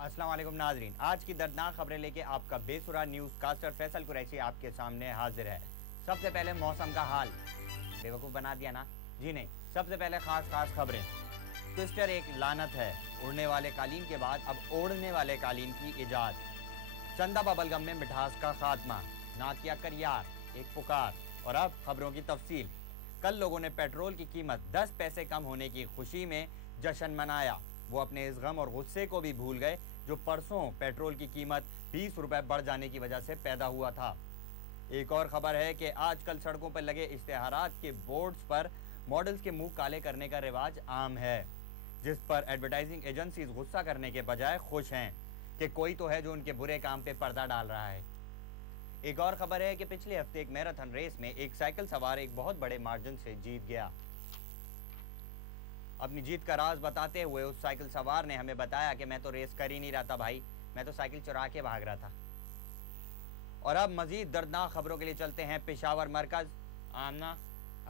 अस्सलाम वालेकुम नाजरीन, आज की दर्दनाक खबरें लेके आपका बेसुरा न्यूज़ कास्टर फैसल कुरैशी आपके सामने हाजिर है। सबसे पहले मौसम का हाल। बेवकूफ़ बना दिया ना? जी नहीं, सबसे पहले खास खबरें। ट्विस्टर एक लानत है। उड़ने वाले कालीन के बाद अब ओढ़ने वाले कालीन की इजाद। चंदा बबलगम में मिठास का खात्मा। ना किया कर यार, एक पुकार। और अब खबरों की तफसील। कल लोगों ने पेट्रोल की कीमत 10 पैसे कम होने की खुशी में जश्न मनाया। वो अपने इस गम और गुस्से को भी भूल गए जो परसों पेट्रोल की कीमत 20 रुपए बढ़ जाने की वजह से पैदा हुआ था। एक और खबर है कि आजकल सड़कों पर लगे इश्तेहारात के बोर्ड्स पर मॉडल्स के मुंह काले करने का रिवाज आम है, जिस पर एडवर्टाइजिंग एजेंसीज गुस्सा करने के बजाय खुश हैं कि कोई तो है जो उनके बुरे काम पे पर्दा डाल रहा है। एक और खबर है कि पिछले हफ्ते एक मैराथन रेस में एक साइकिल सवार एक बहुत बड़े मार्जिन से जीत गया। अपनी जीत का राज बताते हुए उस साइकिल सवार ने हमें बताया कि मैं तो रेस कर ही नहीं रहा था भाई, मैं तो साइकिल चुरा के भाग रहा था। और अब मजीद दर्दनाक खबरों के लिए चलते हैं पेशावर मरकज। आमना,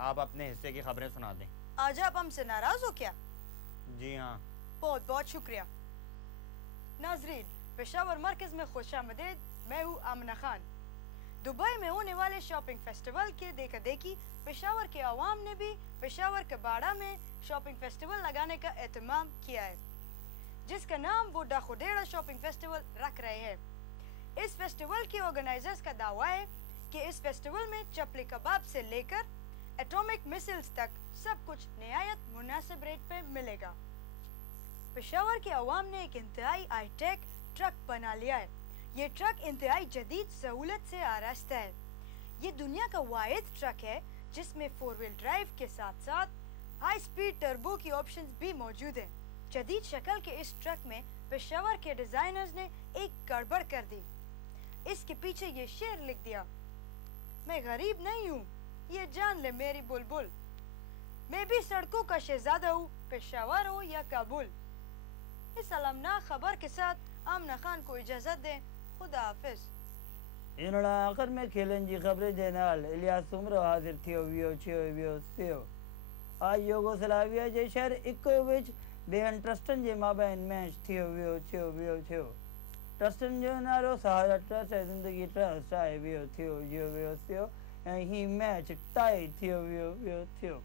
आप अपने हिस्से की खबरें सुना दें। आज आप हमसे नाराज हो क्या? जी हाँ। बहुत बहुत शुक्रिया। नाजरीन, पेशावर मरकज में खुशामदीद। मैं हूँ आमना खान। दुबई में होने वाले शॉपिंग फेस्टिवल के देखा देखी पेशावर के अवाम ने भी पेशावर के बाड़ा में शॉपिंग फेस्टिवल लगाने का एहतमाम किया है, जिसका नाम बूढ़ा खुदेड़ा शॉपिंग फेस्टिवल रख रहे हैं। इस फेस्टिवल के ऑर्गेनाइजर्स का दावा है कि इस फेस्टिवल में चपली कबाब से लेकर एटॉमिक मिसाइल्स तक सब कुछ निहायत मुनासिब रेट पे मिलेगा। पेशावर के अवाम ने एक इंतहाई हाईटेक ट्रक बना लिया है। ये ट्रक इंतहाई जदीद सहूलत से आरास्ता है। ये दुनिया का वाहिद ट्रक है जिसमें 4 व्हील ड्राइव के साथ साथ हाई स्पीड टर्बो की ऑप्शंस भी मौजूद हैं। जदीद शक्ल के इस ट्रक में पेशावर के डिजाइनर्स ने एक गड़बड़ कर दी। इसके पीछे ये शेर लिख दिया, मैं गरीब नहीं हूँ, ये जान ले मेरी बुलबुल। मैं भी सड़कों का शहजादा हूँ, पेशावर हो या काबुल। इस अलमनाक खबर के साथ आमना खान को इजाजत दें। खुदा हाफिज। इन्होंने आखिर में खेलन जी खबरें देनाल इलियास उम्र हाजिर थियो वियो छियो वियो थियो। आज यूगोस्लाविया जे शहर इको विच बेहन ट्रस्टन जे माबैन मैच थियो वियो थियो। ट्रस्टन जो नारो सहारा ट्रस्ट है, जिंदगी ट्रस्ट आहे वियो थियो ऐं ही मैच टाई थियो वियो थियो।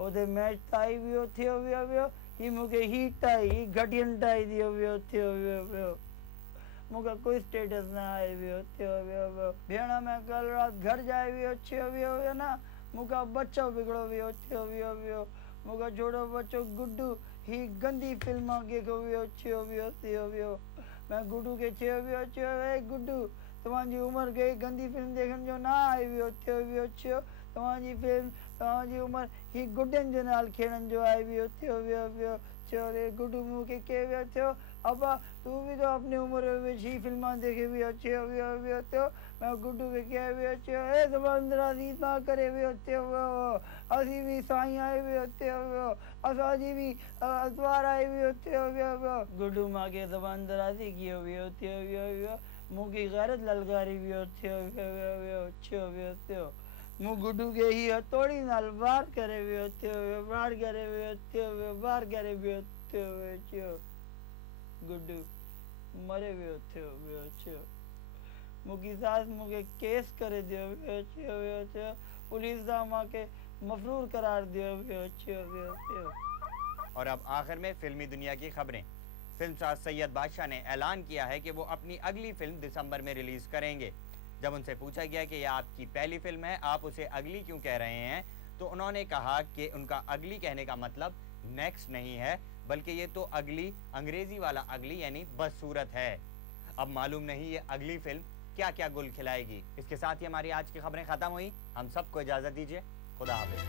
ओदे मैच टाई वियो ही मूंखे ही टाई घटियन टाई दियो वियो। मूंखे कोई स्टेटस न आहे वियो। भेण में कल रात घर जाए वियो ना, मूंखा बच्चो बिगड़ो वियो। मूंखा छोड़ो बच्चो गुड्डू ही गंदी फिल्म के वियो। मैं गुड्डू के ए गुड्डू, तव्हांजी उम्र गई गंदी फिल्म देखण जो ना आहे वियो। तव्हांजी फिल्म तव्हांजी उम्र ही गुड्डन जे नाल खेड़न जो आहे वियो। रे गुड्डू मूंखे के वियो। अब्बा तू भी तो अपनी उम्र में ही फिल्म देखे वियो। मैं गुड्डू के कह वियो, ए जबरदस्ती ना करे वियो। असी भी साईं आए वियो, असांजी भी अतवार आए वियो। गुड्डू मां के जबरदस्ती कियो वियो। मूंखे गैरत ललकारी वियो। मूं गुड्डू के ही हथौड़ी नाल वार करे वियो। गुड्डू मरे वियो। मूंकी सास मूंखे केस करे दियो वियो। पुलिस दा मां के मफरूर करार दियो वियो। और अब आखिर में फिल्मी दुनिया की खबरें। फिल्मसाज सैयद बादशाह ने ऐलान किया है कि वो अपनी अगली फिल्म दिसंबर में रिलीज करेंगे। जब उनसे पूछा गया कि यह आपकी पहली फिल्म है, आप उसे अगली क्यों कह रहे हैं, तो उन्होंने कहा कि उनका अगली कहने का मतलब नेक्स्ट नहीं है, बल्कि ये तो अगली अंग्रेजी वाला अगली यानी बदसूरत है। अब मालूम नहीं ये अगली फिल्म क्या क्या गुल खिलाएगी। इसके साथ ही हमारी आज की खबरें खत्म हुई। हम सबको इजाजत दीजिए। खुदा हाफिज।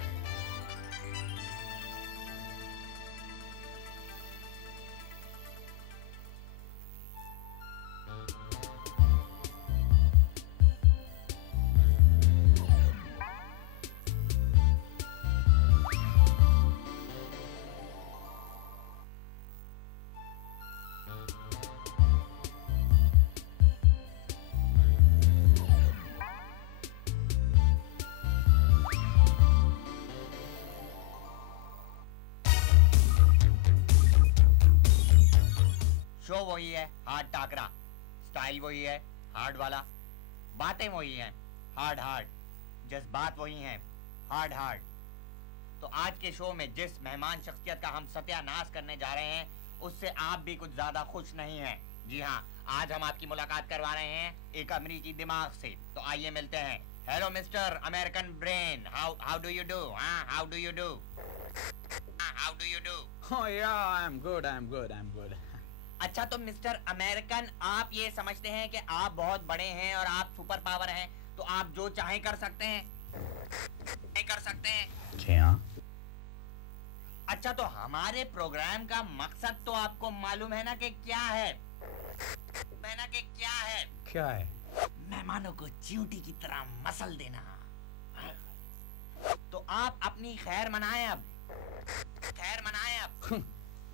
शो वही है, हार्ड टाकरा, स्टाइल वही है, हार्ड वाला, बातें वही हैं, हार्ड हार्ड, जज्बात वही हैं, हार्ड हार्ड। तो आज के शो में जिस मेहमान शख्सियत का हम सत्यानाश करने जा रहे हैं उससे आप भी कुछ ज्यादा खुश नहीं हैं। जी हाँ, आज हम आपकी मुलाकात करवा रहे हैं एक अमेरिकी दिमाग से। तो आइए मिलते हैं। Hello mister American brain, how do you do? How do you do? How do you do? Oh yeah, I'm good, I'm good, I'm good. अच्छा, तो मिस्टर अमेरिकन, आप ये समझते हैं कि आप बहुत बड़े हैं और आप सुपर पावर हैं, तो आप जो चाहें कर सकते हैं? नहीं कर सकते हैं? जी हाँ। अच्छा, तो हमारे प्रोग्राम का मकसद तो आपको मालूम है ना कि क्या है? क्या है? मेहमानों को चींटी की तरह मसल देना। तो आप अपनी खैर मनाएं अब।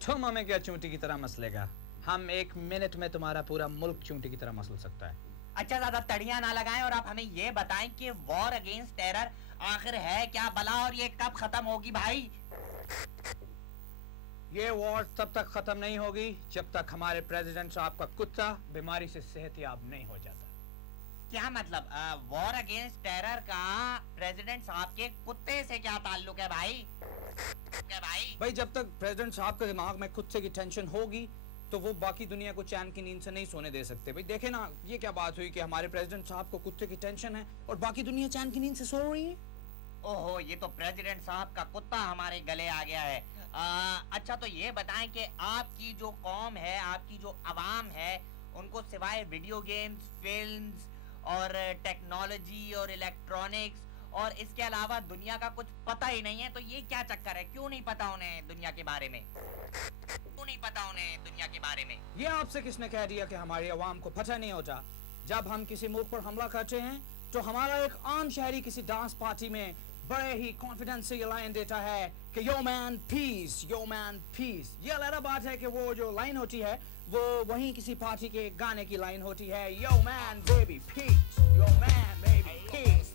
तुम हमें क्या चूंटी की तरह मसलेगा? हम 1 मिनट में तुम्हारा पूरा मुल्क चूंटी की तरह मसल सकता है। अच्छा, ज्यादा तड़ियां ना लगाएं और आप हमें ये बताएं कि वॉर अगेंस्ट टेरर आखिर है क्या भला और ये कब खत्म होगी भाई? ये वॉर तब तक खत्म नहीं होगी जब तक हमारे प्रेसिडेंट साहब का कुत्ता बीमारी से सेहतयाब नहीं हो जाता। क्या मतलब? वॉर अगेंस्ट टेरर का प्रेसिडेंट साहब के कुत्ते से क्या ताल्लुक है भाई? भाई, जब तक प्रेसिडेंट साहब के दिमाग में कुत्ते की टेंशन होगी तो वो बाकी दुनिया को चैन की नींद से नहीं सोने दे सकते। भाई देखे ना, ये क्या बात हुई कि हमारे प्रेसिडेंट साहब को कुत्ते की टेंशन है और बाकी दुनिया चैन की नींद से सो रही है। ओहो, ये तो प्रेसिडेंट साहब का कुत्ता हमारे गले आ गया है। अच्छा, तो ये बताएं कि आपकी जो कौम है, आपकी जो अवाम है, उनको सिवाय वीडियो गेम्स, फिल्म्स और टेक्नोलॉजी और इलेक्ट्रॉनिक्स और इसके अलावा दुनिया का कुछ पता ही नहीं है। तो ये क्या चक्कर है? क्यों नहीं पता उन्हें दुनिया के बारे में? ये आपसे किसने कह दिया कि हमारी आवाम को पता नहीं होता? जब हम किसी मुल्क पर हमला करते हैं तो हमारा एक आम शहरी किसी डांस पार्टी में बड़े ही कॉन्फिडेंस से ये लाइन देता है कि yo man peace, yo man peace. ये अलग बात है कि वो जो लाइन होती है वो वहीं किसी पार्टी के गाने की लाइन होती है, yo man baby peace, yo man baby peace.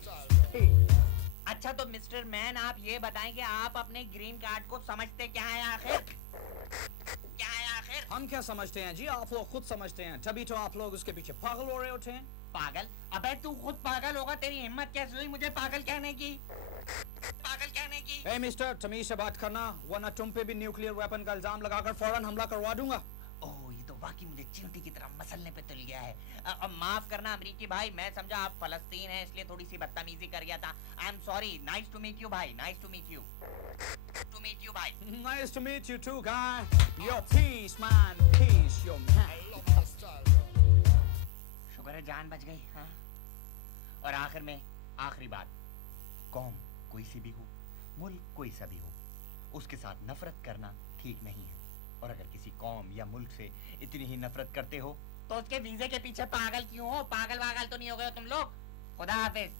अच्छा, तो मिस्टर मैन, आप ये बताएं कि आप अपने ग्रीन कार्ड को समझते क्या है आखिर? हम क्या समझते हैं जी? आप लोग खुद समझते हैं, तभी तो आप लोग उसके पीछे पागल हो रहे होते हैं। पागल? अबे तू खुद पागल होगा, तेरी हिम्मत कैसे हुई मुझे पागल कहने की? ए मिस्टर, तमीज से बात करना, वरना तुम पे भी न्यूक्लियर वेपन का इल्जाम लगाकर फौरन हमला करवा दूंगा। ओह, ये तो वाकई मुझे चींटी की तरह मसलने पे तुल गया है। माफ करना अमरीकी भाई, मैं समझा आप फलस्तीन हैं इसलिए थोड़ी सी बदतमीजी कर गया था। I am sorry. Nice to meet you भाई, नाइस टू मीट यू भाई। Nice to meet you too, guy. Yo, peace, man, peace, yo, man. शुक्र है जान बच गई। हाँ, और आखिर में आखिरी बात, कौम कोई सी भी हो, मुल्क कोई सा भी हो, उसके साथ नफरत करना ठीक नहीं है। और अगर किसी कौम या मुल्क से इतनी ही नफरत करते हो तो उसके वीजे के पीछे पागल क्यों हो? पागल वागल तो नहीं हो गए हो तुम लोग? खुदा हाफिज।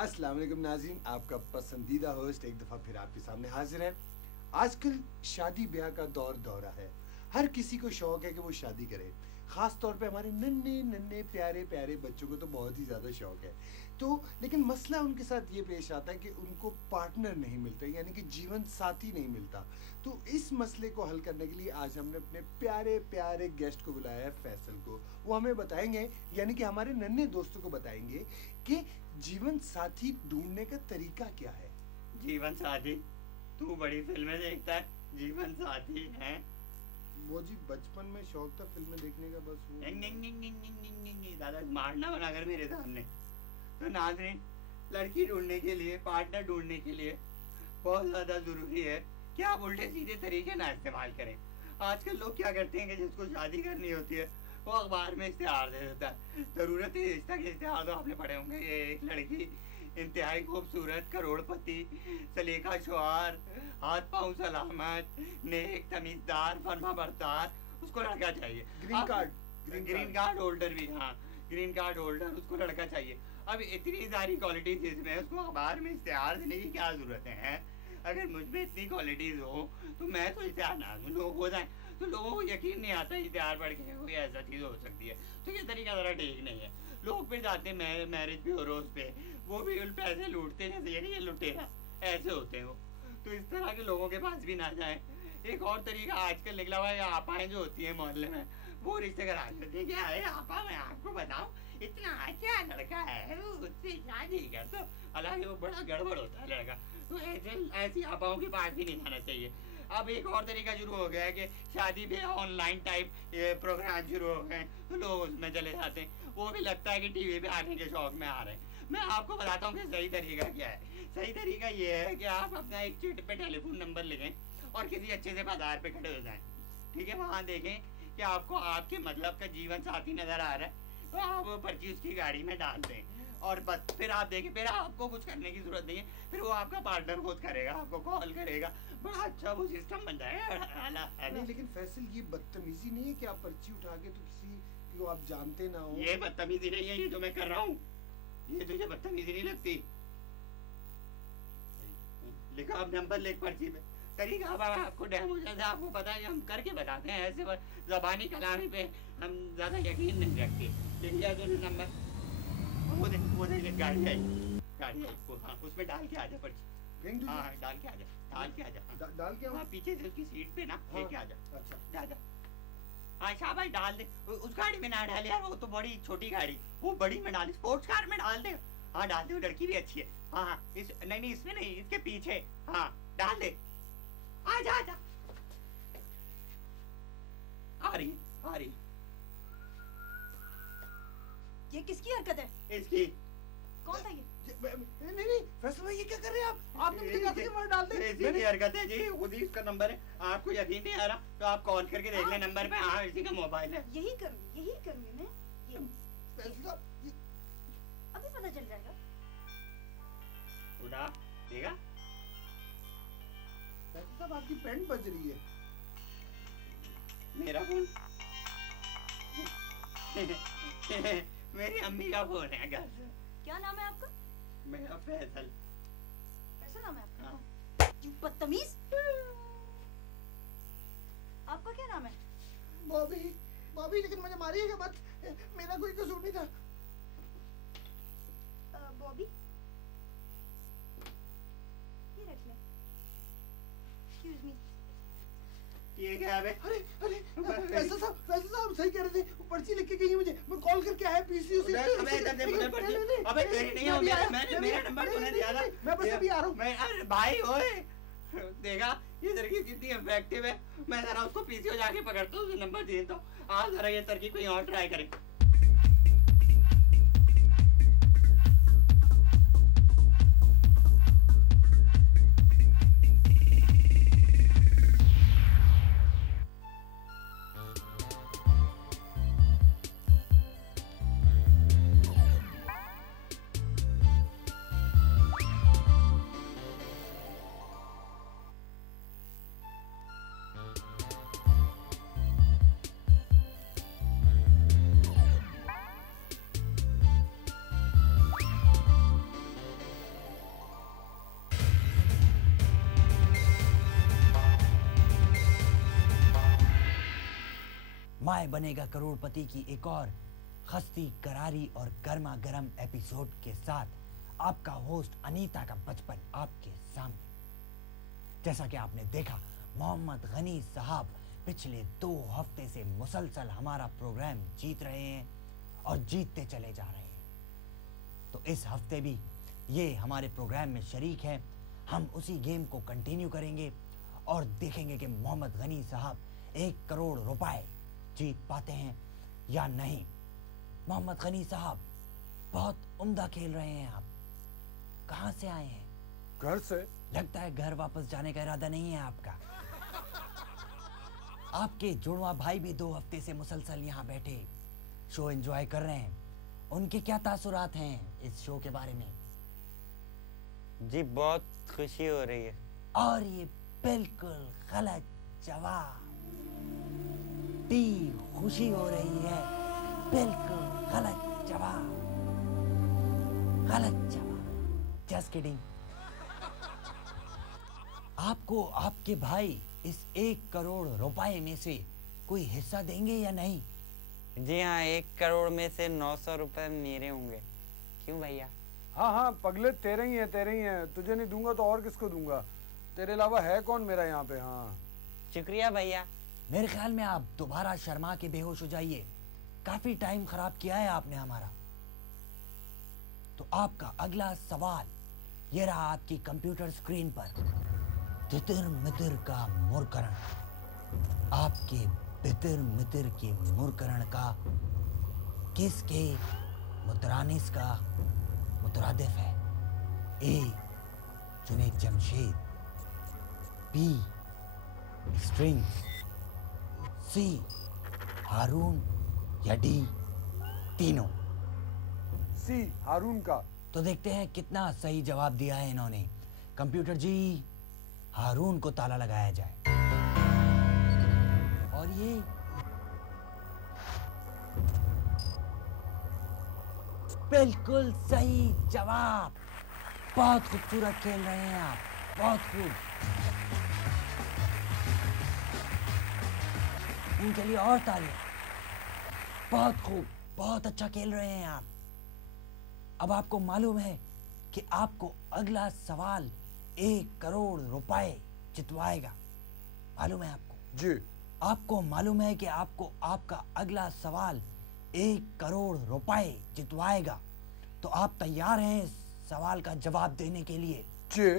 अस्सलाम वालेकुम नाज़रीन, आपका पसंदीदा होस्ट एक दफ़ा फिर आपके सामने हाजिर है। आजकल शादी ब्याह का दौरा है। हर किसी को शौक है कि वो शादी करे। ख़ास तौर पे हमारे नन्हे नन्हे प्यारे प्यारे बच्चों को तो बहुत ही ज़्यादा शौक है। तो लेकिन मसला उनके साथ ये पेश आता है कि उनको पार्टनर नहीं मिलता, यानी कि जीवन साथी नहीं मिलता। तो इस मसले को हल करने के लिए आज हमने अपने प्यारे प्यारे गेस्ट को बुलाया है, फैसल को। वो हमें बताएंगे, यानी कि हमारे नन्हे दोस्तों को बताएंगे कि जीवन साथी ढूंढने का तरीका क्या है। जीवन साथी? तू बड़ी फिल्में देखता है, जीवन साथी है? वो जी बचपन में शौक था फिल्में देखने का, बस वो। ज़्यादा स्मार्ट ना बना कर मेरे सामने। तो नाज़रीन, लड़की ढूंढने के लिए, पार्टनर ढूंढने के लिए बहुत ज़्यादा ज़रूरी है कि आप उल्टे सीधे तरीके ना इस्तेमाल करें। आजकल लोग क्या करते हैं कि जिसको शादी करनी होती है वो अखबार में इश्तेहार दे देता है, ज़रूरत है रिश्ता के इश्तेहार तो आपने पढ़े होंगे। ये एक लड़की इंतहाई खूबसूरत, करोड़पति, सलीका शुआर, हाथ पाँव सलामत, नेक, तमीज़दार, फर्मा बरदार, उसको लड़का चाहिए। Green card, green card holder भी, हाँ ग्रीन कार्ड होल्डर, उसको लड़का चाहिए। अब इतनी सारी क्वालिटीज जिसमें उसको अखबार में इश्तेहार देने की क्या जरूरत है? अगर मुझ में इतनी क्वालिटीज हो तो मैं तो इश्तेहार ना दूं, लोग हो जाए तो लोगों को यकीन नहीं आता इश्तेहार पढ़ के कोई ऐसा चीज़ हो सकती है। तो ये तरीका ज़रा ठीक नहीं है। लोग फिर जाते हैं मैरिज ब्यूरोज पे, वो भी उन पैसे लूटते हैं, जैसे ये लुटेरा ऐसे होते हैं वो। तो इस तरह के लोगों के पास भी ना जाए। एक और तरीका आजकल निकला हुआ है, आपाएँ जो होती हैं मोहल्ले में, वो रिश्ते करा देते हैं। क्या है आपा, मैं आपको बताऊं, इतना अच्छा लड़का है, उससे शादी कर दो। हालांकि वो बड़ा गड़बड़ होता है लड़का। तो ऐसी आपाओं के पास भी नहीं जाना चाहिए। अब एक और तरीका शुरू हो गया है कि शादी पे ऑनलाइन टाइप प्रोग्राम शुरू हो गए, तो लोग उसमें चले जाते हैं। वो भी लगता है कि टीवी पे आने के शौक में आ रहे हैं। मैं आपको बताता हूँ कि सही तरीका क्या है। सही तरीका ये है कि आप अपना एक चिट पे टेलीफोन नंबर लिखें और किसी अच्छे से बाजार पे खड़े हो जाएं, ठीक है? वहाँ देखें कि आपको आपके मतलब का जीवन साथी नजर आ रहा है, तो आप वो पर्ची उसकी गाड़ी में डाल दें और बस फिर आप देखें, फिर आपको कुछ करने की जरूरत नहीं है। फिर वो आपका पार्टनर खुद करेगा, आपको कॉल करेगा। बड़ा अच्छा वो सिस्टम बन जाएगा। नहीं लेकिन फैसल ये बदतमीजी नहीं है कि आप पर्ची उठा के तो किसी को आप जानते ना हो? ये बदतमीजी नहीं है, ये जो मैं कर रहा हूँ, ये तुझे बदतमीजी नहीं लगती? लिखा आप नंबर, लिख पर्ची पे। तरीका अब आपको डेमो जैसे आपको पता है, हम करके बताते हैं। ऐसे ज़बानी कलामी पे हम ज़्यादा यकीन नहीं रखते। लिखिए तो नंबर, वो देख गाड़ी आई, हाँ उसमें डाल के आ जा पर्ची। हाँ डाल के आ जा, डाल के आ जा, डाल के हाँ पीछे से उसकी सीट पे ना लेके आ जा। अच्छा जा जा, हाँ शाबाश डाल दे। उस गाड़ी में ना डाल यार, वो तो बड़ी छोटी गाड़ी, वो बड़ी में डाल, स्पोर्ट्स कार में डाल दे। हाँ डाल दे, वो लड़की भी अच्छी है। हाँ हाँ नहीं इसमें नहीं, इसके पीछे, हाँ डाल दे। आजा आजा, आ रही। ये किसकी हरकत है? इसकी। कौन था ये? नहीं फैसल भाई ये क्या कर रहे हैं आप? आपने मुझे कहा था कि वहाँ डाल दे। इसी हरकत है जी, खुद ही इसका नंबर है। आपको यकीन नहीं आ रहा तो आप कॉल करके देख ले नंबर पे। हाँ इसी का मोबाइल है। यही करूंगी मैं। ये फैसल साहब अभी पता चल जाएगा। उठा देगा। फैसल साहब आपकी पेंट बज रही है। मेरा फोन मेरी अम्मी का फोन है घर से। क्या नाम है आपका? मेरा फैसल। कैसा नाम है आपका? हाँ। यू बदतमीज। आपका क्या नाम है? बॉबी लेकिन मुझे मारिएगा मत, मेरा कोई कसूर नहीं था। बॉबी, ये रख ले। Excuse me. ये क्या है? अरे फैसल साहब सही कह रहे थे, पर्ची लिख के गई है मुझे, मैं कॉल करके आया पीसीओ से। अबे इधर दे मुझे पर्ची। अबे तेरी नहीं हो, मेरा नंबर तूने दिया था। मैं बस अभी आ रहा हूँ। मैं अरे भाई ओए, देखा ये तरकीब कितनी इफेक्टिव है। मैं जरा उसको पीसीओ जाके पकड़ता हूँ, उसे नंबर दिए तो आज जरा ये तरकीब कोई और ट्राई करे। माय बनेगा करोड़पति की एक और खस्ती करारी और गर्मा गर्म एपिसोड के साथ आपका होस्ट अनीता का बचपन आपके सामने। जैसा कि आपने देखा, मोहम्मद गनी साहब पिछले 2 हफ्ते से मुसलसल हमारा प्रोग्राम जीत रहे हैं और जीतते चले जा रहे हैं। तो इस हफ्ते भी ये हमारे प्रोग्राम में शरीक हैं। हम उसी गेम को कंटिन्यू करेंगे और देखेंगे कि मोहम्मद गनी साहब 1 करोड़ रुपए जीत पाते हैं या नहीं। मोहम्मद गनी साहब, बहुत उम्दा खेल रहे हैं आप। कहाँ से आए हैं? घर से। लगता है घर वापस जाने का इरादा नहीं है आपका। आपके जुड़वा भाई भी 2 हफ्ते से मुसलसल यहाँ बैठे शो एंजॉय कर रहे हैं। उनके क्या तासुरात हैं इस शो के बारे में? जी बहुत खुशी हो रही है। और ये बिल्कुल गलत जवाब। टी खुशी हो रही है, बिल्कुल गलत जवाब। गलत जवाब। Just kidding. आपको आपके भाई इस 1 करोड़ रुपए में से कोई हिस्सा देंगे या नहीं? जी हाँ, 1 करोड़ में से 900 रुपए मेरे होंगे। क्यों भैया? हाँ हाँ पगले तेरे ही हैं। तुझे नहीं दूंगा तो और किसको दूंगा? तेरे अलावा है कौन मेरा यहाँ पे? हाँ शुक्रिया भैया। मेरे ख्याल में आप दोबारा शर्मा के बेहोश हो जाइए। काफी टाइम खराब किया है आपने हमारा। तो आपका अगला सवाल ये रहा आपकी कंप्यूटर स्क्रीन पर। तितिर मितिर का मुरकरण। आपके बितिर मितिर के मुरकरण का किसके मुतरानिस का मुतरादिफ है? ए जुनैद जमशेद, बी स्ट्रिंग्स, सी हारून या डी तीनों? सी हारून का। तो देखते हैं कितना सही जवाब दिया है इन्होंने। कंप्यूटर जी, हारून को ताला लगाया जाए। और ये बिल्कुल सही जवाब। बहुत खूबसूरत खेल रहे हैं आप, बहुत खूब। इनके लिए और तालियां। बहुत खूब, बहुत अच्छा खेल रहे हैं आप। अब आपको मालूम है कि आपको अगला सवाल 1 करोड़ रुपए जितवाएगा। मालूम है आपको? जी। आपको मालूम है कि आपको आपका अगला सवाल 1 करोड़ रुपए जितवाएगा। तो आप तैयार हैं इस सवाल का जवाब देने के लिए? जी।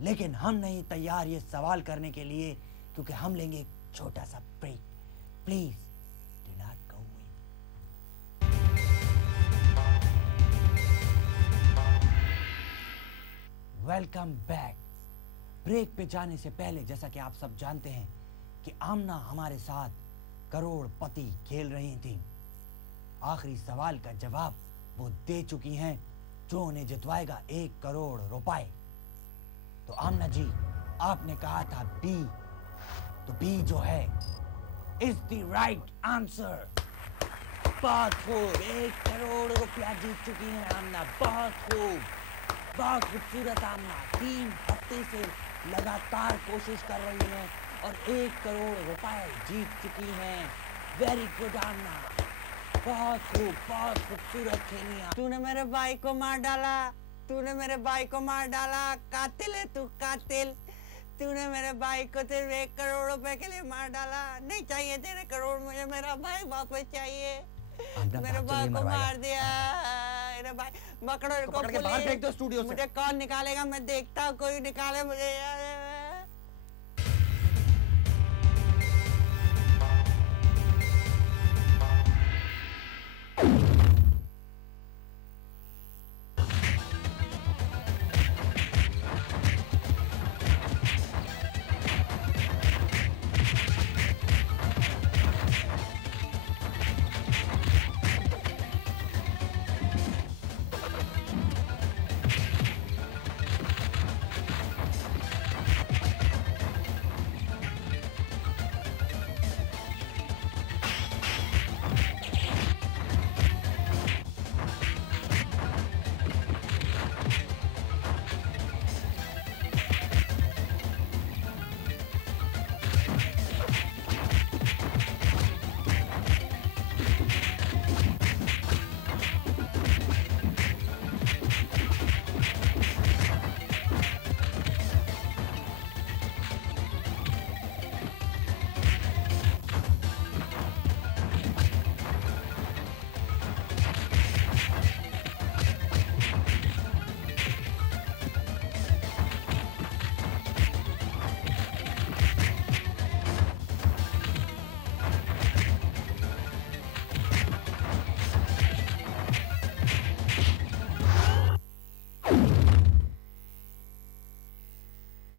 लेकिन हम नहीं तैयार ये सवाल करने के लिए, क्योंकि हम लेंगे एक छोटा सा break. Please do not go away. Welcome back. Break पे जाने से पहले जैसा कि आप सब जानते हैं कि आमना हमारे साथ करोड़पति खेल रही थी। आखिरी सवाल का जवाब वो दे चुकी हैं, जो उन्हें जितवाएगा 1 करोड़ रुपए। तो आमना जी, आपने कहा था बी, तो बी जो है इज द राइट आंसर। बहुत खूब, 1 करोड़ रुपया जीत चुकी हैं आमना। बहुत खूब, बहुत खूबसूरत आमना। 3 हफ्ते से लगातार कोशिश कर रही हैं और 1 करोड़ रुपए जीत चुकी हैं। वेरी गुड आमना, बहुत खूब, बहुत खूबसूरत खेली आप। तूने मेरे भाई को मार डाला, तूने मेरे भाई को मार डाला। कातिल है तू, कातिल। तूने मेरे भाई को सिर्फ 1 करोड़ रुपए के लिए मार डाला। नहीं चाहिए तेरे करोड़, मुझे मेरा भाई वापस चाहिए। मेरे भाई को मार दिया। मेरे भाई पकड़ो इनको, पकड़ के बाहर फेंक दो स्टूडियो से। मुझे कौन निकालेगा? मैं देखता हूँ, कोई निकाले मुझे यार।